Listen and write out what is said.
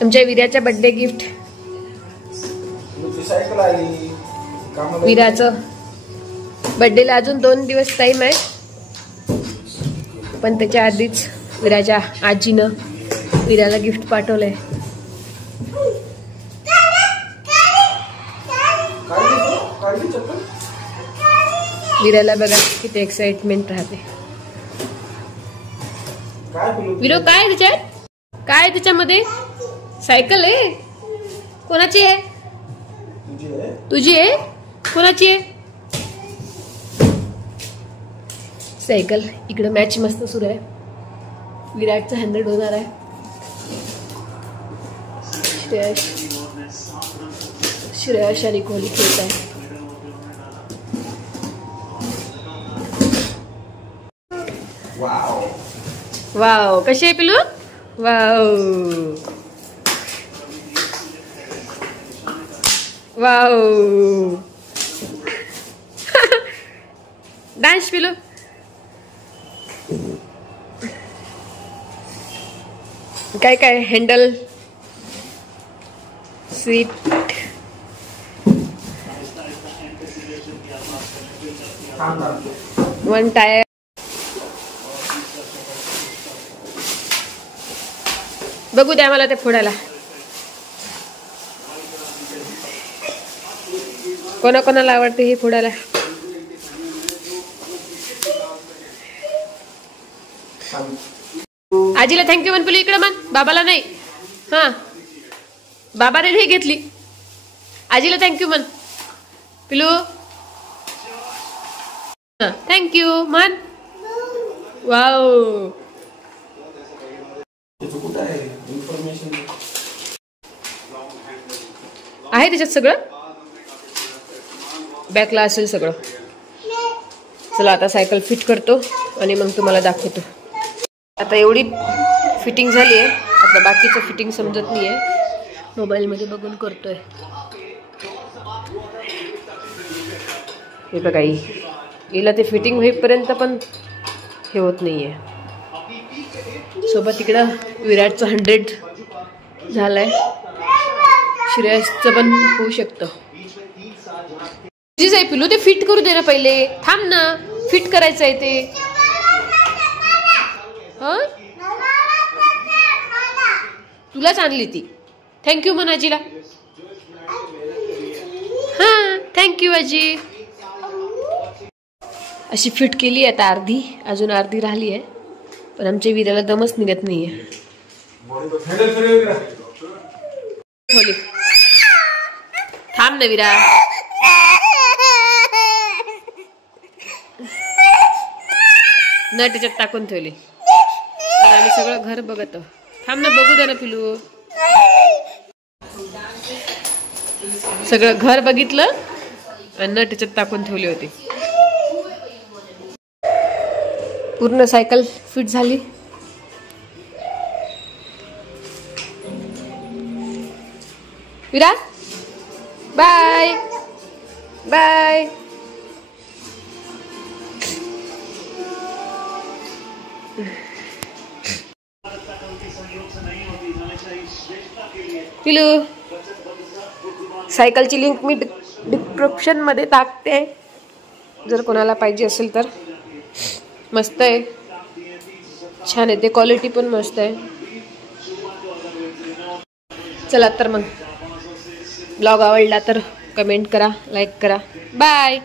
आमच्या विराच्या birthday gift. विराचं बर्थडेला अजून 2 दिवस टाइम आहे, पण त्याच्या आधीच विराच्या आजीनं विराला गिफ्ट पाठवलंय. विराला बघा किती एक्साइटमेंट राहते. विरो काय त्याच्यात, काय त्याच्यामध्ये? सायकल आहे. कोणाची आहे? तुझी आहे? कोणाची आहे सायकल? इकडे मॅच मस्त सुरू आहे. विराटचं 100 होणार आहे. श्रेयस आणि कोहली खेळत आहे. वाव, कशी आहे पिलू? Wow wow. डान्स पिलू. काय काय हँडल, सीट, वन टायर. बघू द्या मला ते फोडायला. कोणाकोणाला आवडते हे फोडायला? आजीला थँक्यू म्हण पिलू. इकडे म्हण, बाबाला नाही. हा, बाबाने नाही घेतली. आजीला थँक्यू म्हण पिलू. थँक्यू म्हण. वाव, आहे त्याच्यात सगळं. बॅकला असेल सगळं. चला आता सायकल फिट करतो आणि मग तुम्हाला दाखवतो. आता एवढी फिटिंग झाली आहे, आता बाकीचं फिटिंग समजत नाही आहे, मोबाईलमध्ये बघून करतोय. हे बघा, हिला ते फिटिंग होईपर्यंत पण हे होत नाहीये. सोबत इकडं विराटचं 100 झालंय. श्रेयसचं पण होऊ शकतं. तुझीच आहे पिलू, ते फिट करू दे ना पहिले. थांब ना, फिट करायचं आहे ते. हा, तुलाच आणली ती. थँक्यू म्हण आजीला. हा, थँक्यू आजी. अशी फिट केली आता अर्धी, अजून अर्धी राहिली आहे, पण आमच्या विराला दमच निघत नाहीये. थांब ना विरा. न त्याच्यात टाकून ठेवली. आम्ही सगळं घर बघत. थांब ना, बघू दे ना पिलू. सगळं घर बघितलं आणि न त्याच्यात टाकून ठेवली होती. पूर्ण सायकल फिट झाली. विरा बाय बाय. पिलू, सायकलची लिंक मी डिस्क्रिप्शन मध्ये टाकते, जर कोणाला पाहिजे असेल तर. मस्त आहे, छान आहे, ते क्वालिटी पण मस्त आहे. चला तर मग ब्लॉग आवडला तर कमेंट करा, लाईक करा. बाय.